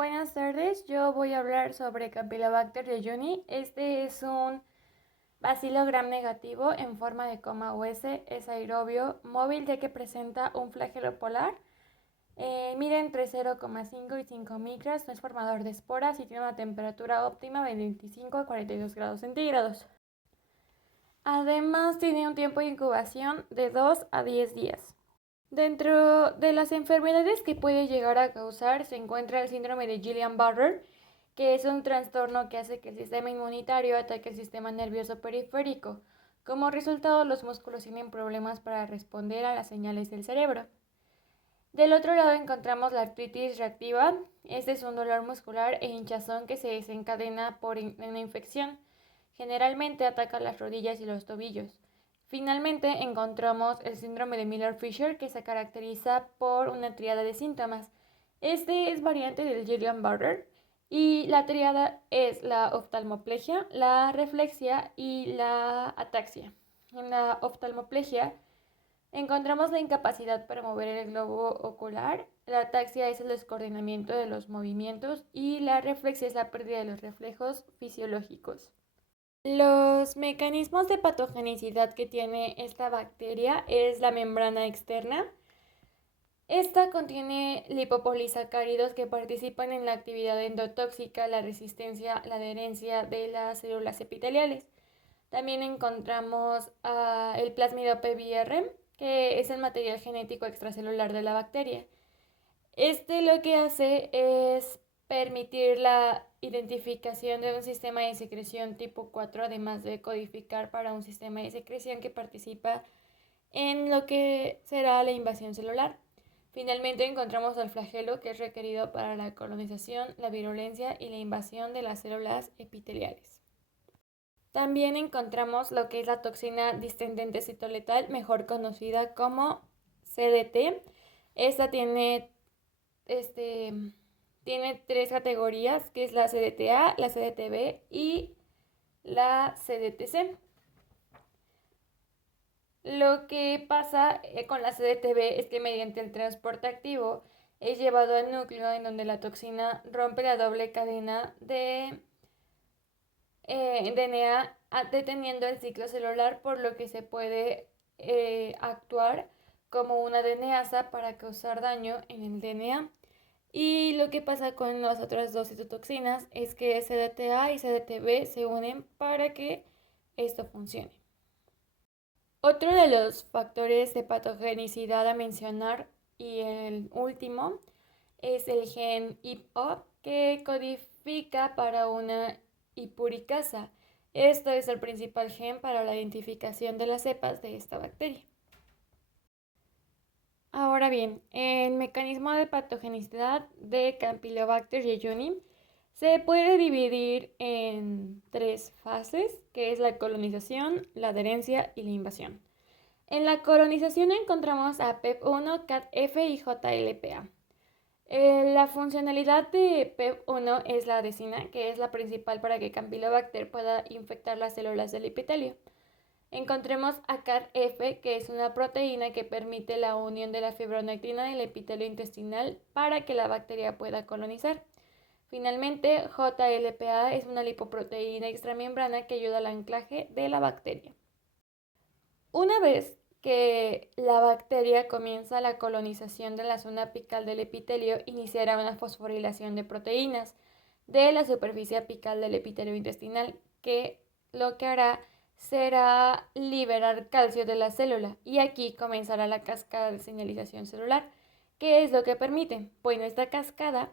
Buenas tardes, yo voy a hablar sobre Campylobacter jejuni. Este es un bacilo gram negativo en forma de coma US, es aerobio, móvil ya que presenta un flagelo polar. Mide entre 0,5 y 5 micras, no es formador de esporas y tiene una temperatura óptima de 25 a 42 grados centígrados. Además tiene un tiempo de incubación de 2 a 10 días. Dentro de las enfermedades que puede llegar a causar se encuentra el síndrome de Guillain-Barré, que es un trastorno que hace que el sistema inmunitario ataque el sistema nervioso periférico. Como resultado, los músculos tienen problemas para responder a las señales del cerebro. Del otro lado encontramos la artritis reactiva. Este es un dolor muscular e hinchazón que se desencadena por una infección. Generalmente ataca las rodillas y los tobillos. Finalmente encontramos el síndrome de Miller-Fisher, que se caracteriza por una tríada de síntomas. Este es variante del Guillain-Barré y la tríada es la oftalmoplegia, la reflexia y la ataxia. En la oftalmoplegia encontramos la incapacidad para mover el globo ocular, la ataxia es el descoordinamiento de los movimientos y la reflexia es la pérdida de los reflejos fisiológicos. Los mecanismos de patogenicidad que tiene esta bacteria es la membrana externa. Esta contiene lipopolisacáridos que participan en la actividad endotóxica, la resistencia, la adherencia de las células epiteliales. También encontramos el plásmido PBR, que es el material genético extracelular de la bacteria. Este lo que hace es permitir la identificación de un sistema de secreción tipo 4, además de codificar para un sistema de secreción que participa en lo que será la invasión celular. Finalmente encontramos al flagelo, que es requerido para la colonización, la virulencia y la invasión de las células epiteliales. También encontramos lo que es la toxina distendente citoletal, mejor conocida como CDT. Esta tiene tres categorías, que es la CDTA, la CDTB y la CDTC. Lo que pasa con la CDTB es que mediante el transporte activo es llevado al núcleo, en donde la toxina rompe la doble cadena de DNA, deteniendo el ciclo celular, por lo que se puede actuar como una DNasa para causar daño en el DNA. Y lo que pasa con las otras dos citotoxinas es que CDTA y CDTB se unen para que esto funcione. Otro de los factores de patogenicidad a mencionar, y el último, es el gen HIP-O, que codifica para una hipuricasa. Esto es el principal gen para la identificación de las cepas de esta bacteria. Ahora bien, el mecanismo de patogenicidad de Campylobacter jejuni se puede dividir en tres fases, que es la colonización, la adherencia y la invasión. En la colonización encontramos a PEP1, CATF y JLPA. La funcionalidad de PEP1 es la adhesina, que es la principal para que Campylobacter pueda infectar las células del epitelio. Encontremos a CATF, que es una proteína que permite la unión de la fibronectina del epitelio intestinal para que la bacteria pueda colonizar. Finalmente, JLPA es una lipoproteína extramembrana que ayuda al anclaje de la bacteria. Una vez que la bacteria comienza la colonización de la zona apical del epitelio, iniciará una fosforilación de proteínas de la superficie apical del epitelio intestinal, que lo que hará será liberar calcio de la célula, y aquí comenzará la cascada de señalización celular. ¿Qué es lo que permite? Pues esta cascada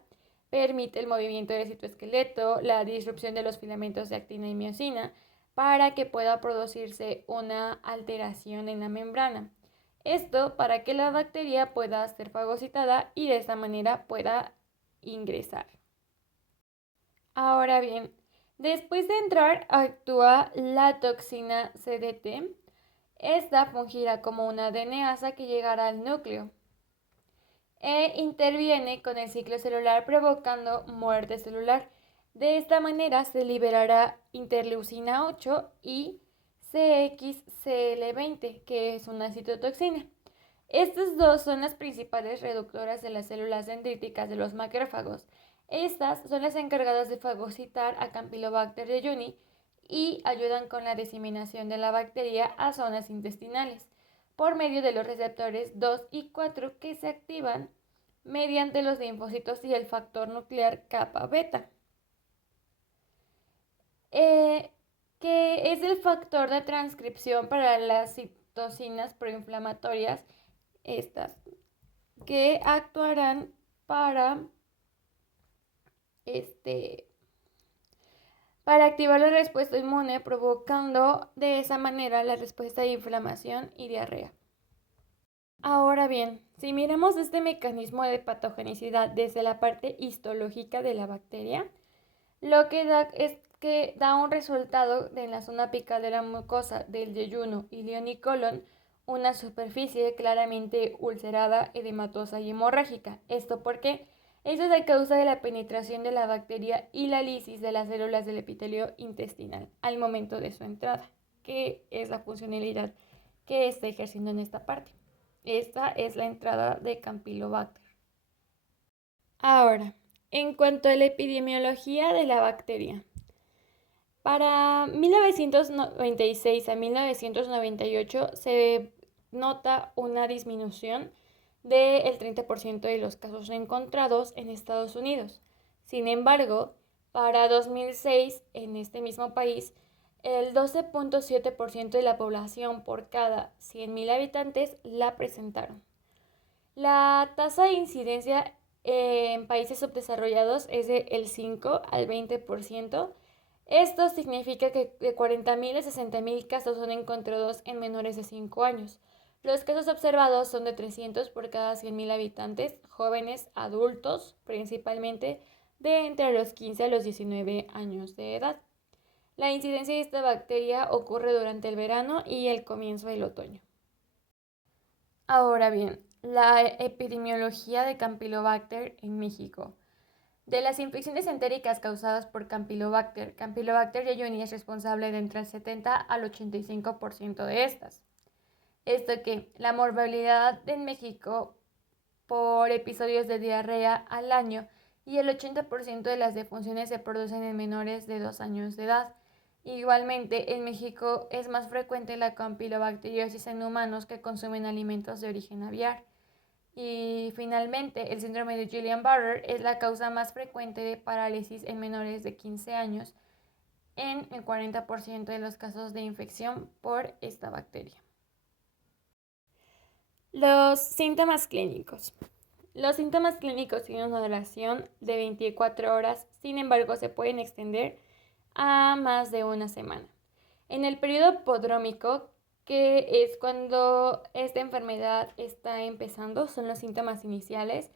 permite el movimiento del citoesqueleto, la disrupción de los filamentos de actina y miosina, para que pueda producirse una alteración en la membrana. Esto para que la bacteria pueda ser fagocitada y de esta manera pueda ingresar. Ahora bien, después de entrar actúa la toxina CDT. Esta fungirá como una DNasa que llegará al núcleo e interviene con el ciclo celular provocando muerte celular. De esta manera se liberará interleucina 8 y CXCL20, que es una citotoxina. Estas dos son las principales reductoras de las células dendríticas de los macrófagos. Estas son las encargadas de fagocitar a Campylobacter jejuni y ayudan con la diseminación de la bacteria a zonas intestinales por medio de los receptores 2 y 4 que se activan mediante los linfocitos y el factor nuclear kappa beta, que es el factor de transcripción para las citocinas proinflamatorias, estas, que actuarán este, para activar la respuesta inmune, provocando de esa manera la respuesta de inflamación y diarrea. Ahora bien, si miramos este mecanismo de patogenicidad desde la parte histológica de la bacteria, lo que da es que da un resultado en la zona apical de la mucosa del yeyuno, ilion y colon, una superficie claramente ulcerada, edematosa y hemorrágica. ¿Esto por qué? Esto es a causa de la penetración de la bacteria y la lisis de las células del epitelio intestinal al momento de su entrada, que es la funcionalidad que está ejerciendo en esta parte. Esta es la entrada de Campylobacter. Ahora, en cuanto a la epidemiología de la bacteria, para 1996 a 1998 se nota una disminución del 30% de los casos encontrados en Estados Unidos. Sin embargo, para 2006, en este mismo país, el 12.7% de la población por cada 100.000 habitantes la presentaron. La tasa de incidencia en países subdesarrollados es del 5 al 20%. Esto significa que de 40.000 a 60.000 casos son encontrados en menores de 5 años. Los casos observados son de 300 por cada 100.000 habitantes, jóvenes, adultos, principalmente de entre los 15 a los 19 años de edad. La incidencia de esta bacteria ocurre durante el verano y el comienzo del otoño. Ahora bien, la epidemiología de Campylobacter en México. De las infecciones entéricas causadas por Campylobacter jejuni es responsable de entre el 70 al 85% de estas. Esto que la morbilidad en México por episodios de diarrea al año y el 80% de las defunciones se producen en menores de 2 años de edad. Igualmente, en México es más frecuente la campilobacteriosis en humanos que consumen alimentos de origen aviar. Y finalmente, el síndrome de Guillain-Barré es la causa más frecuente de parálisis en menores de 15 años en el 40% de los casos de infección por esta bacteria. Los síntomas clínicos. Los síntomas clínicos tienen una duración de 24 horas, sin embargo se pueden extender a más de una semana. En el periodo prodrómico, que es cuando esta enfermedad está empezando, son los síntomas iniciales,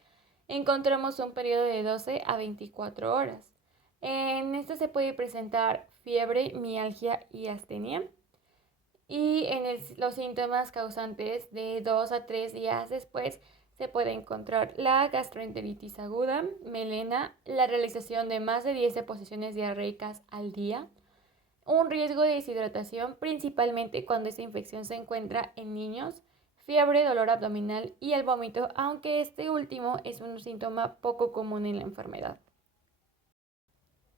encontramos un periodo de 12 a 24 horas. En este se puede presentar fiebre, mialgia y astenia. Y en los síntomas causantes de 2 a 3 días después se puede encontrar la gastroenteritis aguda, melena, la realización de más de 10 deposiciones diarreicas al día, un riesgo de deshidratación principalmente cuando esta infección se encuentra en niños, fiebre, dolor abdominal y el vómito, aunque este último es un síntoma poco común en la enfermedad.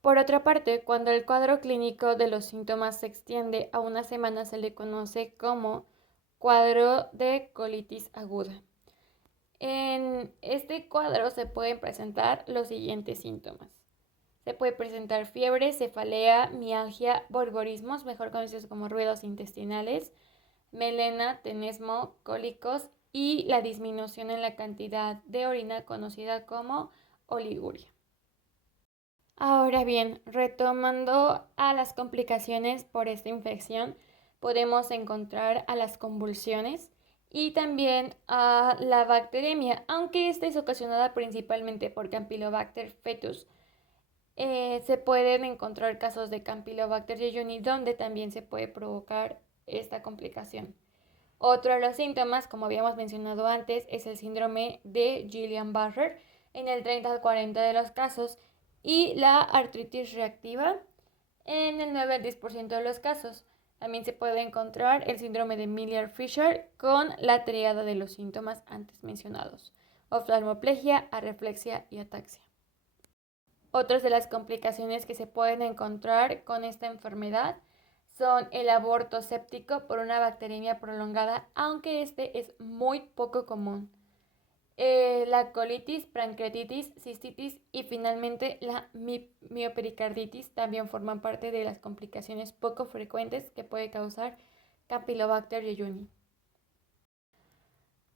Por otra parte, cuando el cuadro clínico de los síntomas se extiende a una semana se le conoce como cuadro de colitis aguda. En este cuadro se pueden presentar los siguientes síntomas. Se puede presentar fiebre, cefalea, mialgia, borborismos, mejor conocidos como ruidos intestinales, melena, tenesmo, cólicos y la disminución en la cantidad de orina conocida como oliguria. Ahora bien, retomando a las complicaciones por esta infección, podemos encontrar a las convulsiones y también a la bacteremia, aunque esta es ocasionada principalmente por Campylobacter fetus. Se pueden encontrar casos de Campylobacter jejuni donde también se puede provocar esta complicación. Otro de los síntomas, como habíamos mencionado antes, es el síndrome de Guillain-Barré en el 30 al 40 de los casos y la artritis reactiva en el 9 al 10% de los casos. También se puede encontrar el síndrome de Miller-Fisher con la tríada de los síntomas antes mencionados: oftalmoplegia, arreflexia y ataxia. Otras de las complicaciones que se pueden encontrar con esta enfermedad son el aborto séptico por una bacteriemia prolongada, aunque este es muy poco común. La colitis, pancreatitis, cistitis y finalmente la miopericarditis también forman parte de las complicaciones poco frecuentes que puede causar Campylobacter jejuni.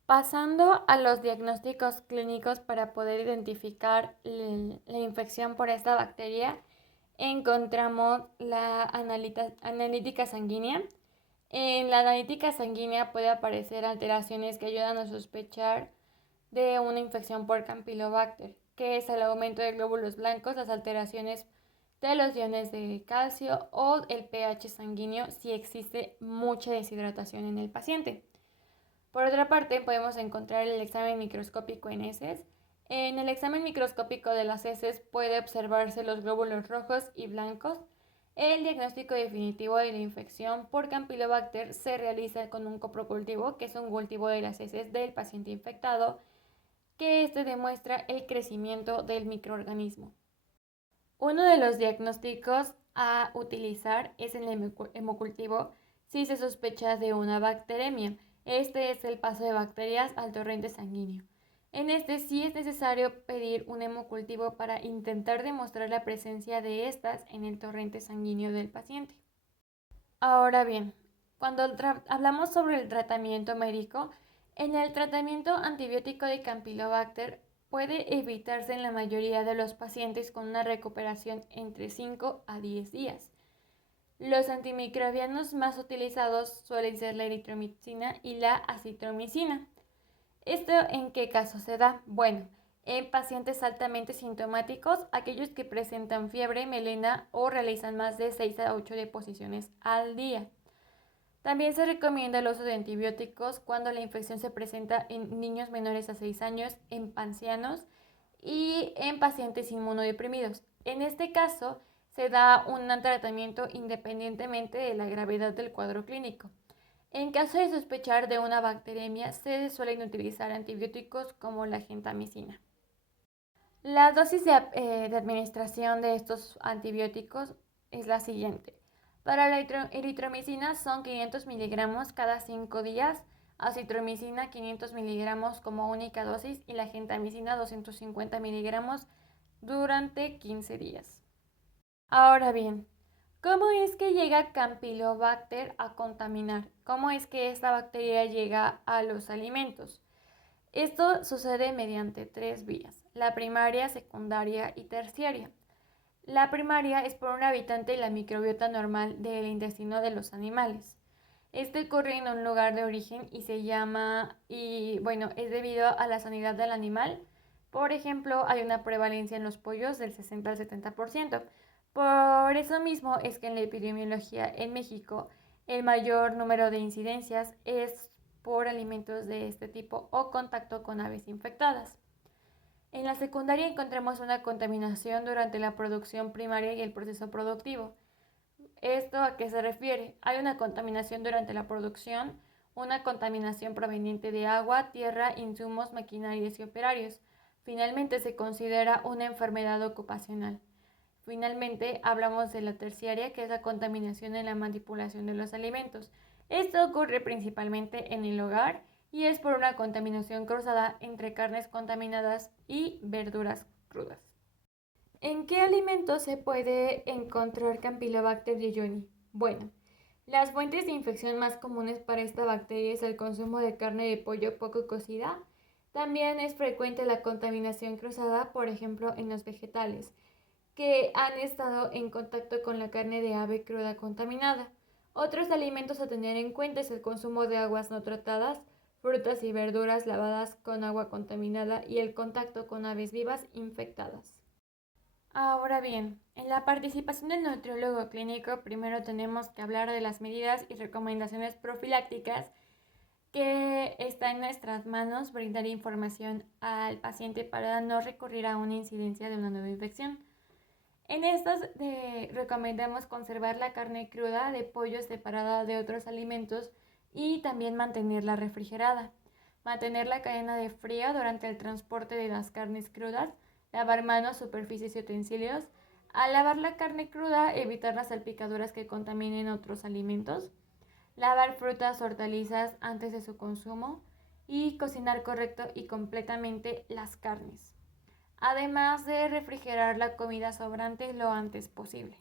Pasando a los diagnósticos clínicos para poder identificar la infección por esta bacteria, encontramos la analítica sanguínea. En la analítica sanguínea puede aparecer alteraciones que ayudan a sospechar de una infección por Campylobacter, que es el aumento de glóbulos blancos, las alteraciones de los iones de calcio o el pH sanguíneo si existe mucha deshidratación en el paciente. Por otra parte, podemos encontrar el examen microscópico en heces. En el examen microscópico de las heces puede observarse los glóbulos rojos y blancos. El diagnóstico definitivo de la infección por Campylobacter se realiza con un coprocultivo, que es un cultivo de las heces del paciente infectado, que este demuestra el crecimiento del microorganismo. Uno de los diagnósticos a utilizar es el hemocultivo si se sospecha de una bacteremia. Este es el paso de bacterias al torrente sanguíneo. En este sí es necesario pedir un hemocultivo para intentar demostrar la presencia de estas en el torrente sanguíneo del paciente. Ahora bien, cuando hablamos sobre el tratamiento médico, en el tratamiento antibiótico de Campylobacter puede evitarse en la mayoría de los pacientes con una recuperación entre 5 a 10 días. Los antimicrobianos más utilizados suelen ser la eritromicina y la acitromicina. ¿Esto en qué caso se da? Bueno, en pacientes altamente sintomáticos, aquellos que presentan fiebre, melena o realizan más de 6 a 8 deposiciones al día. También se recomienda el uso de antibióticos cuando la infección se presenta en niños menores a 6 años, en ancianos y en pacientes inmunodeprimidos. En este caso, se da un tratamiento independientemente de la gravedad del cuadro clínico. En caso de sospechar de una bacteremia, se suelen utilizar antibióticos como la gentamicina. La dosis de administración de estos antibióticos es la siguiente. Para la eritromicina son 500 miligramos cada 5 días, acitromicina 500 miligramos como única dosis y la gentamicina 250 miligramos durante 15 días. Ahora bien, ¿cómo es que llega Campylobacter a contaminar? ¿Cómo es que esta bacteria llega a los alimentos? Esto sucede mediante 3 vías, la primaria, secundaria y terciaria. La primaria es por un habitante de la microbiota normal del intestino de los animales. Este ocurre en un lugar de origen y se llama, es debido a la sanidad del animal. Por ejemplo, hay una prevalencia en los pollos del 60 al 70%. Por eso mismo es que en la epidemiología en México el mayor número de incidencias es por alimentos de este tipo o contacto con aves infectadas. En la secundaria encontramos una contaminación durante la producción primaria y el proceso productivo. ¿Esto a qué se refiere? Hay una contaminación durante la producción, una contaminación proveniente de agua, tierra, insumos, maquinarias y operarios. Finalmente se considera una enfermedad ocupacional. Finalmente hablamos de la terciaria, que es la contaminación en la manipulación de los alimentos. Esto ocurre principalmente en el hogar y es por una contaminación cruzada entre carnes contaminadas y verduras crudas. ¿En qué alimentos se puede encontrar Campylobacter jejuni? Bueno, las fuentes de infección más comunes para esta bacteria es el consumo de carne de pollo poco cocida. También es frecuente la contaminación cruzada, por ejemplo, en los vegetales, que han estado en contacto con la carne de ave cruda contaminada. Otros alimentos a tener en cuenta es el consumo de aguas no tratadas, frutas y verduras lavadas con agua contaminada y el contacto con aves vivas infectadas. Ahora bien, en la participación del nutriólogo clínico primero tenemos que hablar de las medidas y recomendaciones profilácticas que está en nuestras manos brindar información al paciente para no recurrir a una incidencia de una nueva infección. En estas recomendamos conservar la carne cruda de pollo separada de otros alimentos y también mantenerla refrigerada. Mantener la cadena de frío durante el transporte de las carnes crudas. lavar manos, superficies y utensilios. Al lavar la carne cruda, evitar las salpicaduras que contaminen otros alimentos. Lavar frutas o hortalizas antes de su consumo. Y cocinar correcto y completamente las carnes. Además de refrigerar la comida sobrante lo antes posible.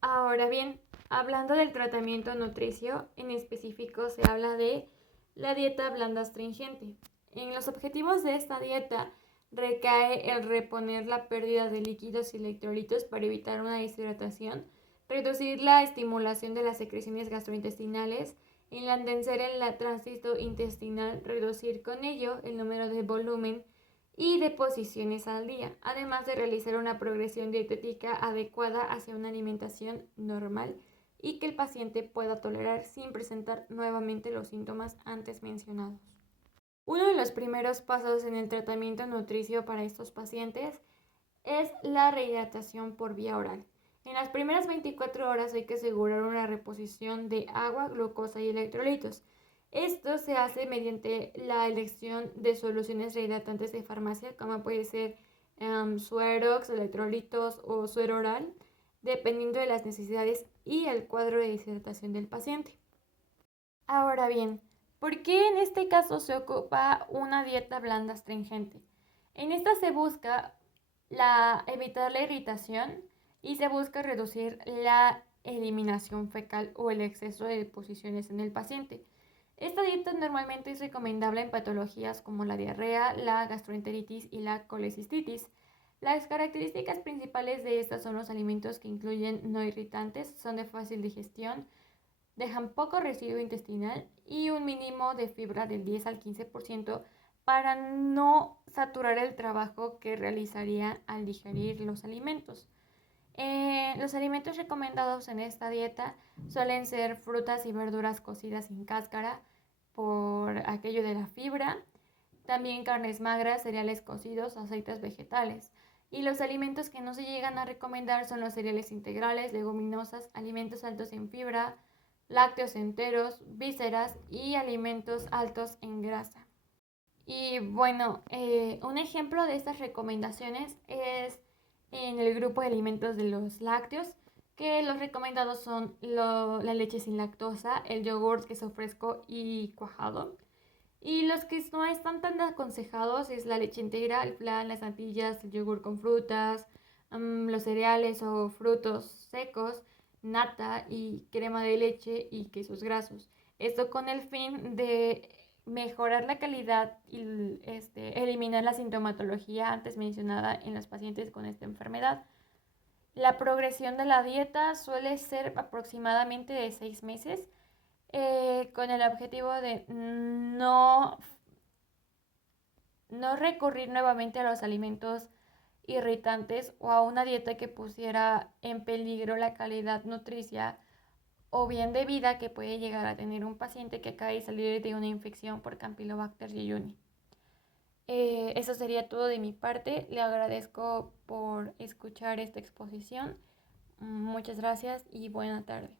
Ahora bien, hablando del tratamiento nutricio, en específico se habla de la dieta blanda astringente. En los objetivos de esta dieta recae el reponer la pérdida de líquidos y electrolitos para evitar una deshidratación, reducir la estimulación de las secreciones gastrointestinales, enlandecer el tránsito intestinal, reducir con ello el número de volumen y de posiciones al día, además de realizar una progresión dietética adecuada hacia una alimentación normal y que el paciente pueda tolerar sin presentar nuevamente los síntomas antes mencionados. Uno de los primeros pasos en el tratamiento nutricio para estos pacientes es la rehidratación por vía oral. En las primeras 24 horas hay que asegurar una reposición de agua, glucosa y electrolitos. Esto se hace mediante la elección de soluciones rehidratantes de farmacia, como puede ser suerox, electrolitos o suero oral, dependiendo de las necesidades y el cuadro de deshidratación del paciente. Ahora bien, ¿por qué en este caso se ocupa una dieta blanda astringente? En esta se busca evitar la irritación y se busca reducir la eliminación fecal o el exceso de deposiciones en el paciente. Esta dieta normalmente es recomendable en patologías como la diarrea, la gastroenteritis y la colecistitis. Las características principales de estas son los alimentos que incluyen no irritantes, son de fácil digestión, dejan poco residuo intestinal y un mínimo de fibra del 10 al 15% para no saturar el trabajo que realizaría al digerir los alimentos. Los alimentos recomendados en esta dieta suelen ser frutas y verduras cocidas sin cáscara por aquello de la fibra, también carnes magras, cereales cocidos, aceites vegetales. Y los alimentos que no se llegan a recomendar son los cereales integrales, leguminosas, alimentos altos en fibra, lácteos enteros, vísceras y alimentos altos en grasa. Y bueno, un ejemplo de estas recomendaciones es en el grupo de alimentos de los lácteos, que los recomendados son la leche sin lactosa, el yogur, queso fresco y cuajado. Y los que no están tan aconsejados es la leche integral, el flan, las natillas, el yogur con frutas, los cereales o frutos secos, nata y crema de leche y quesos grasos. Esto con el fin de mejorar la calidad y eliminar la sintomatología antes mencionada en los pacientes con esta enfermedad. La progresión de la dieta suele ser aproximadamente de 6 meses, con el objetivo de no recurrir nuevamente a los alimentos irritantes o a una dieta que pusiera en peligro la calidad nutricia o bien de vida que puede llegar a tener un paciente que acaba de salir de una infección por Campylobacter jejuni. Eso sería todo de mi parte. Le agradezco por escuchar esta exposición. Muchas gracias y buena tarde.